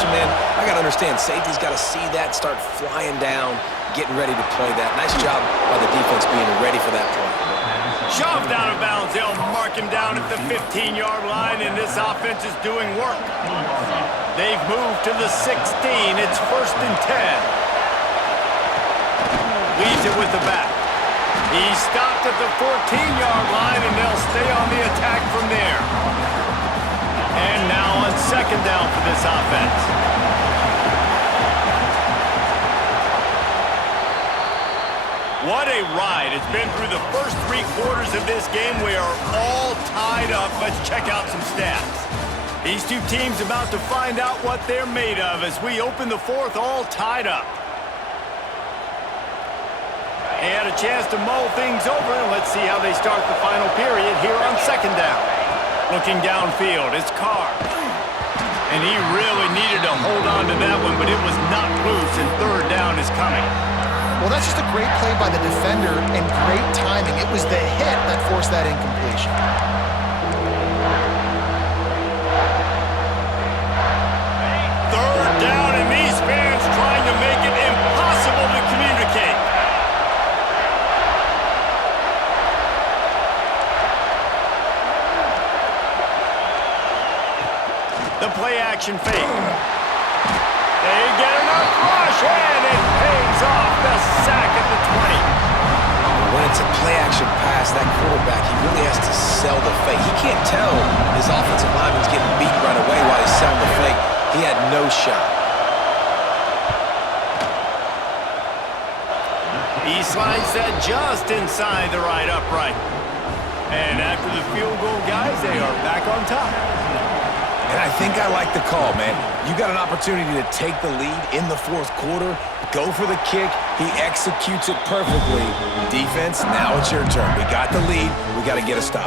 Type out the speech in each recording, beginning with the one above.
motion, man, I got to understand, safety's got to see that, start flying down, getting ready to play that. Nice job by the defense being ready for that play. Shoved out of bounds. They'll mark him down at the 15-yard line, and this offense is doing work. They've moved to the 16. It's 1st and 10. Leads it with the back. He stopped at the 14-yard line, and they'll stay on the attack from there. And now on 2nd down for this offense. What a ride. It's been through the first 3 quarters of this game. We are all tied up. Let's check out some stats. These two teams about to find out what they're made of as we open the 4th all tied up. They had a chance to mull things over, and let's see how they start the final period here on 2nd down. Looking downfield, it's Carr. And he really needed to hold on to that one, but it was not loose, and 3rd down is coming. Well, that's just a great play by the defender and great timing. It was the hit that forced that incompletion. Third down, and these fans trying to make it impossible to communicate. The play-action fake. They get enough rush, and it pays off the sack at the 20. When it's a play-action pass, that quarterback, he really has to sell the fake. He can't tell his offensive lineman's getting beat right away while he's selling the fake. He had no shot. He slides that just inside the right upright. And after the field goal, guys, they are back on top. And I think I like the call, man. You got an opportunity to take the lead in the 4th quarter. Go for the kick. He executes it perfectly. Defense, now it's your turn. We got the lead. We got to get a stop.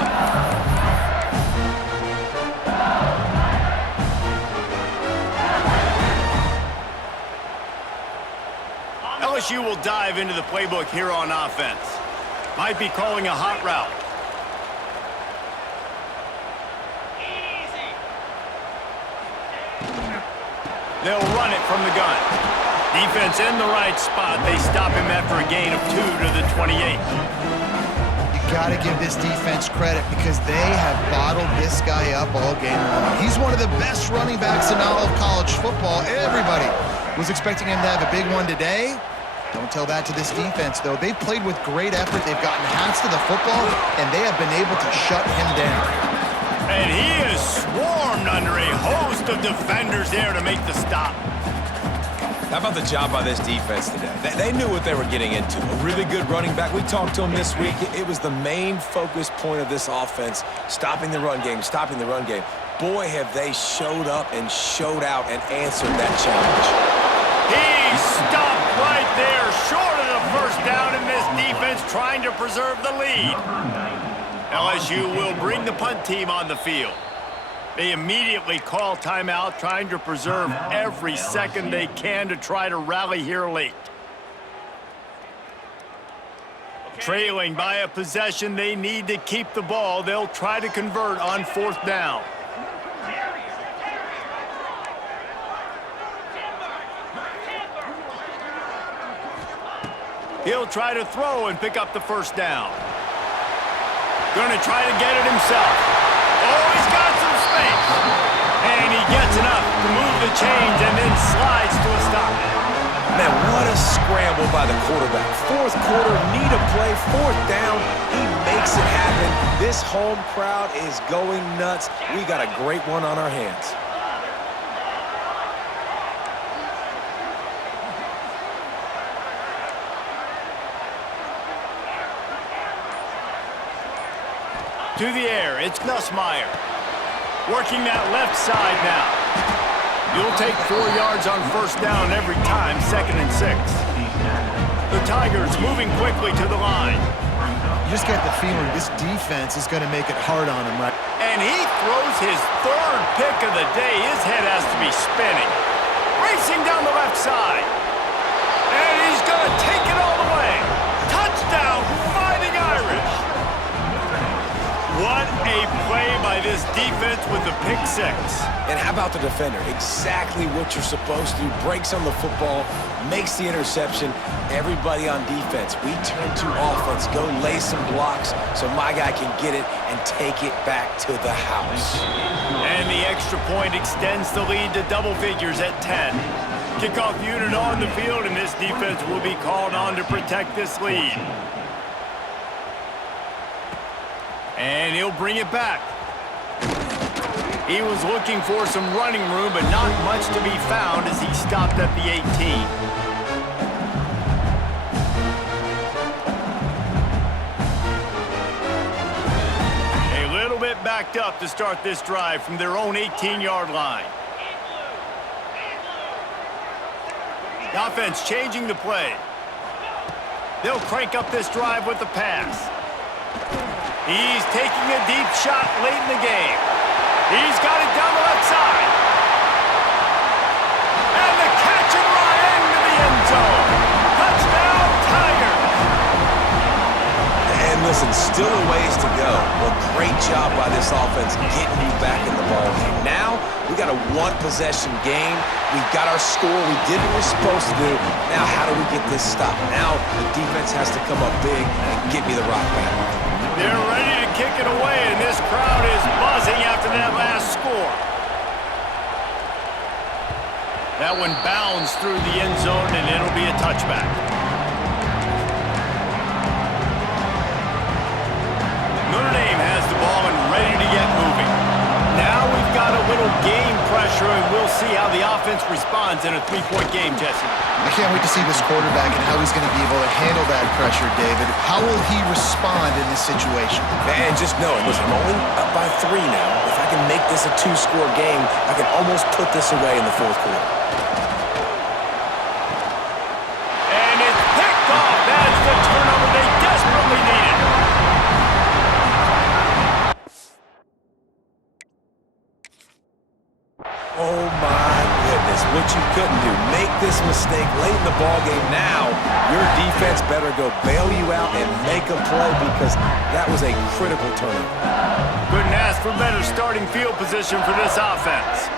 LSU will dive into the playbook here on offense. Might be calling a hot route. They'll run it from the gun. Defense in the right spot. They stop him after a gain of 2 to the 28. You got to give this defense credit because they have bottled this guy up all game long. He's one of the best running backs in all of college football. Everybody was expecting him to have a big one today. Don't tell that to this defense, though. They've played with great effort. They've gotten hands to the football, and they have been able to shut him down. And he is swarmed under a host of defenders there to make the stop. How about the job by this defense today? They knew what they were getting into. A really good running back. We talked to him this week. It was the main focus point of this offense, stopping the run game, stopping the run game. Boy, have they showed up and showed out and answered that challenge. He stopped right there, short of the 1st down, and this defense trying to preserve the lead. LSU will bring the punt team on the field. They immediately call timeout, trying to preserve every second they can to try to rally here late. Trailing by a possession, they need to keep the ball. They'll try to convert on 4th down. He'll try to throw and pick up the 1st down. Going to try to get it himself. Oh, he's got some space. And he gets enough to move the chains and then slides to a stop. Man, what a scramble by the quarterback. 4th quarter, need a play, 4th down. He makes it happen. This home crowd is going nuts. We got a great one on our hands. To the air, it's Nussmeier. Working that left side now. You'll take 4 yards on 1st down every time, 2nd and 6. The Tigers moving quickly to the line. You just get the feeling this defense is going to make it hard on him, right? And he throws his 3rd pick of the day. His head has to be spinning. Racing down the left side. And he's going to take it all the way. Touchdown, Fighting Irish. What a a play by this defense with the pick six. And how about the defender? Exactly what you're supposed to do. Breaks on the football, makes the interception. Everybody on defense, we turn to offense. Go lay some blocks so my guy can get it and take it back to the house. And the extra point extends the lead to double figures at 10. Kickoff unit on the field, and this defense will be called on to protect this lead. And he'll bring it back. He was looking for some running room, but not much to be found as he stopped at the 18. A little bit backed up to start this drive from their own 18-yard line. The offense changing the play. They'll crank up this drive with the pass. He's taking a deep shot late in the game. He's got it down the left side. And the catch and run into the end zone. Touchdown, Tigers. And listen, still a ways to go, but great job by this offense getting you back in the ball game. Now, we got a one-possession game. We got our score. We did what we're supposed to do. Now, how do we get this stopped? Now, the defense has to come up big and get me the rock back. They're ready to kick it away, and this crowd is buzzing after that last score. That one bounds through the end zone, and it'll be a touchback. Notre Dame has the ball and ready to get moving. Now we've got a little game pressure, and we'll see how the offense responds in a three-point game, Jesse. I can't wait to see this quarterback and how he's going to be able to handle that pressure, David. How will he respond in this situation? And just know it. Listen, I'm only up by 3 now. If I can make this a 2-score game, I can almost put this away in the fourth quarter. And it's picked off. That's the turnover they desperately needed. Oh, my goodness. What you couldn't do. Make this mistake late in the ballgame. Now, your defense better go bail you out and make a play because that was a critical turnover. Couldn't ask for better starting field position for this offense.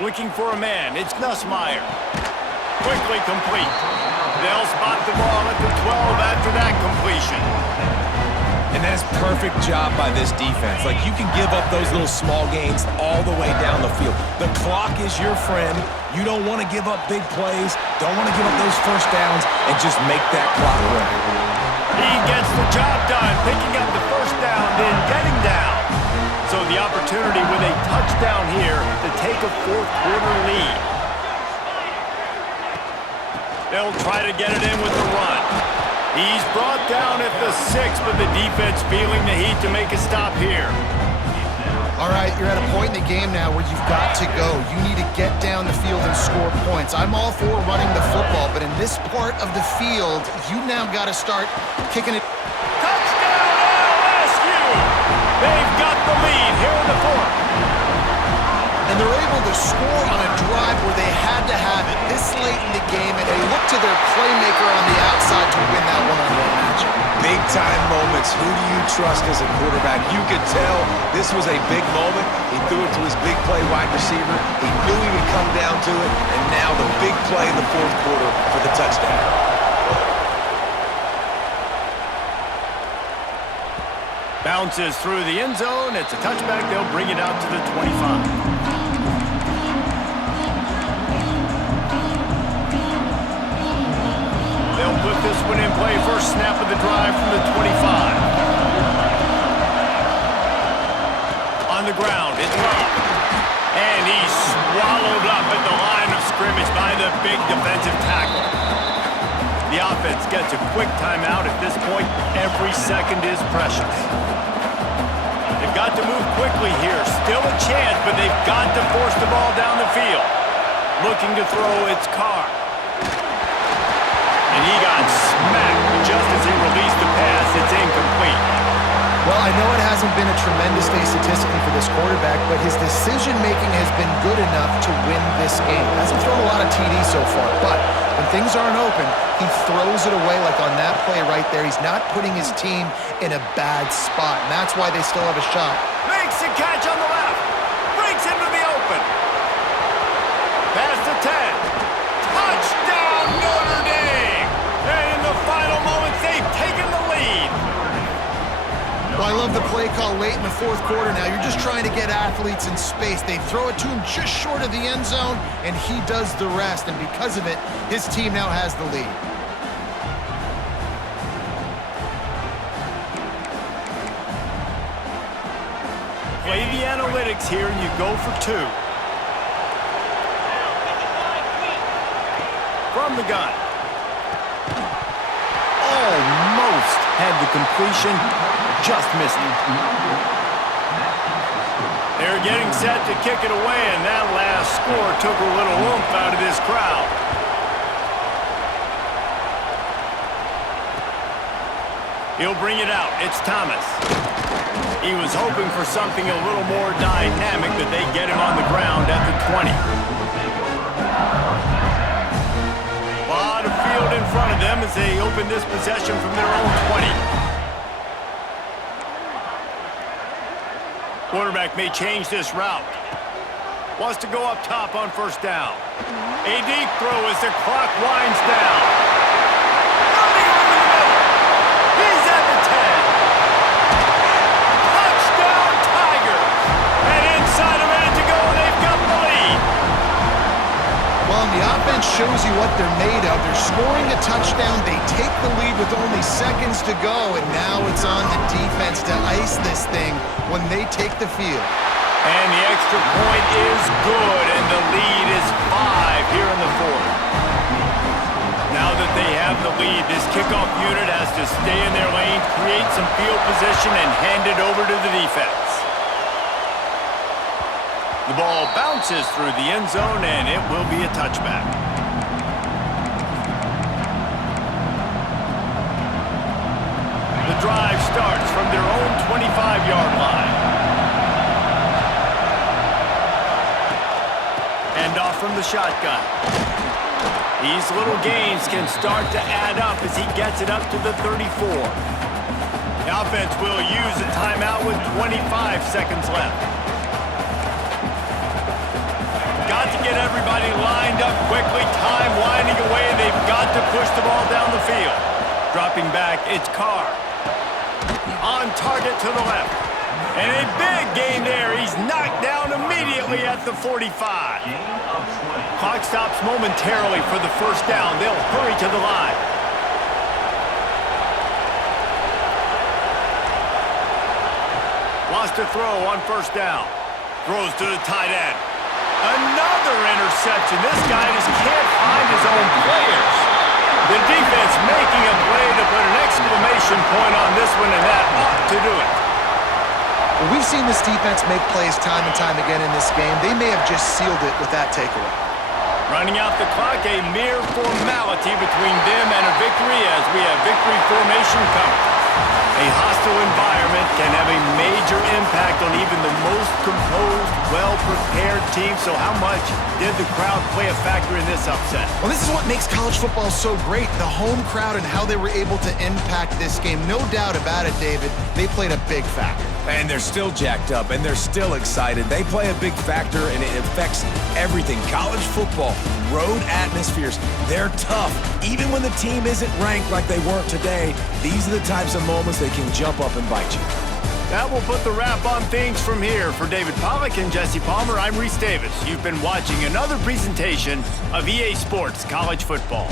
Looking for a man. It's Nussmeier. Quickly complete. They'll spot the ball at the 12 after that completion. And that's perfect job by this defense. Like, you can give up those little small gains all the way down the field. The clock is your friend. You don't want to give up big plays. Don't want to give up those first downs and just make that clock run. He gets the job done, picking up the first down, then getting down. So the opportunity with a touchdown here to take a fourth quarter lead. They'll try to get it in with the run. He's brought down at the 6, but the defense feeling the heat to make a stop here. All right, you're at a point in the game now where you've got to go. You need to get down the field and score points. I'm all for running the football, but in this part of the field, you now got to start kicking it. Touchdown, LSU! They've got the lead here in the fourth. And they're able to score on a drive where they had to have it this late in the game, and they look to their playmaker on the outside to win that one-on-one matchup. Big-time moments. Who do you trust as a quarterback? You could tell this was a big moment. He threw it to his big play wide receiver. He knew he would come down to it, and now the big play in the fourth quarter for the touchdown. Bounces through the end zone. It's a touchback. They'll bring it out to the 25. They'll put this one in play. First snap of the drive from the 25. On the ground, it's Rob. And he's swallowed up at the line of scrimmage by the big defensive tackle. The offense gets a quick timeout. At this point, every second is precious. They've got to move quickly here. Still a chance, but they've got to force the ball down the field. Looking to throw, it's Carr. And he got smacked just as he released the pass. It's incomplete. Well, I know it hasn't been a tremendous day statistically for this quarterback, but his decision-making has been good enough to win this game. Hasn't thrown a lot of TDs so far, but When things aren't open, he throws it away like on that play right there. He's not putting his team in a bad spot, and that's why they still have a shot. Makes the catch on the left. Breaks into the open. Pass to 10. Touchdown, Notre Dame! And in the final moments, they've taken the lead. Well, I love the play call late in the fourth quarter now. You're just trying to get athletes in space. They throw it to him just short of the end zone, and he does the rest. And because of it, his team now has the lead. Play the analytics here, and you go for 2. From the gun. Almost had the completion, just missed it. They're getting set to kick it away, and that last score took a little oomph out of this crowd. He'll bring it out. It's Thomas. He was hoping for something a little more dynamic, that they get him on the ground at the 20. A lot of field in front of them as they open this possession from their own 20. Quarterback may change this route. Wants to go up top on first down. A deep throw as the clock winds down. Running over the middle. He's at the 10. Touchdown, Tigers. And inside a minute to go, they've got the lead. Well, and the offense shows you what they're made of. They're scoring a touchdown. They take the lead with only seconds to go, and now it's on the defense to ice this thing when they take the field. And the extra point is good, and the lead is 5 here in the fourth. Now that they have the lead, this kickoff unit has to stay in their lane, create some field position, and hand it over to the defense. The ball bounces through the end zone, and it will be a touchback. The drive starts from their own 25-yard line. And off from the shotgun. These little gains can start to add up as he gets it up to the 34. The offense will use a timeout with 25 seconds left. Got to get everybody lined up quickly. Time winding away. They've got to push the ball down the field. Dropping back, it's Carr. On target to the left. And a big gain there. He's knocked down immediately at the 45. Clock stops momentarily for the first down. They'll hurry to the line. Lost a throw on first down. Throws to the tight end. Another interception. This guy just can't find his own players. The defense making a play to put an exclamation point on this one, and that ought to do it. Well, we've seen this defense make plays time and time again in this game. They may have just sealed it with that takeaway. Running out the clock, a mere formality between them and a victory as we have victory formation coming. A hostile environment can have a major impact on even the most composed, well-prepared team. So how much did the crowd play a factor in this upset? Well, this is what makes college football so great, the home crowd and how they were able to impact this game. No doubt about it, David. They played a big factor. And they're still jacked up, and they're still excited. They play a big factor, and it affects everything. College football, road atmospheres, they're tough. Even when the team isn't ranked like they weren't today, these are the types of moments that can jump up and bite you. That will put the wrap on things from here. For David Pollack and Jesse Palmer, I'm Reese Davis. You've been watching another presentation of EA Sports College Football.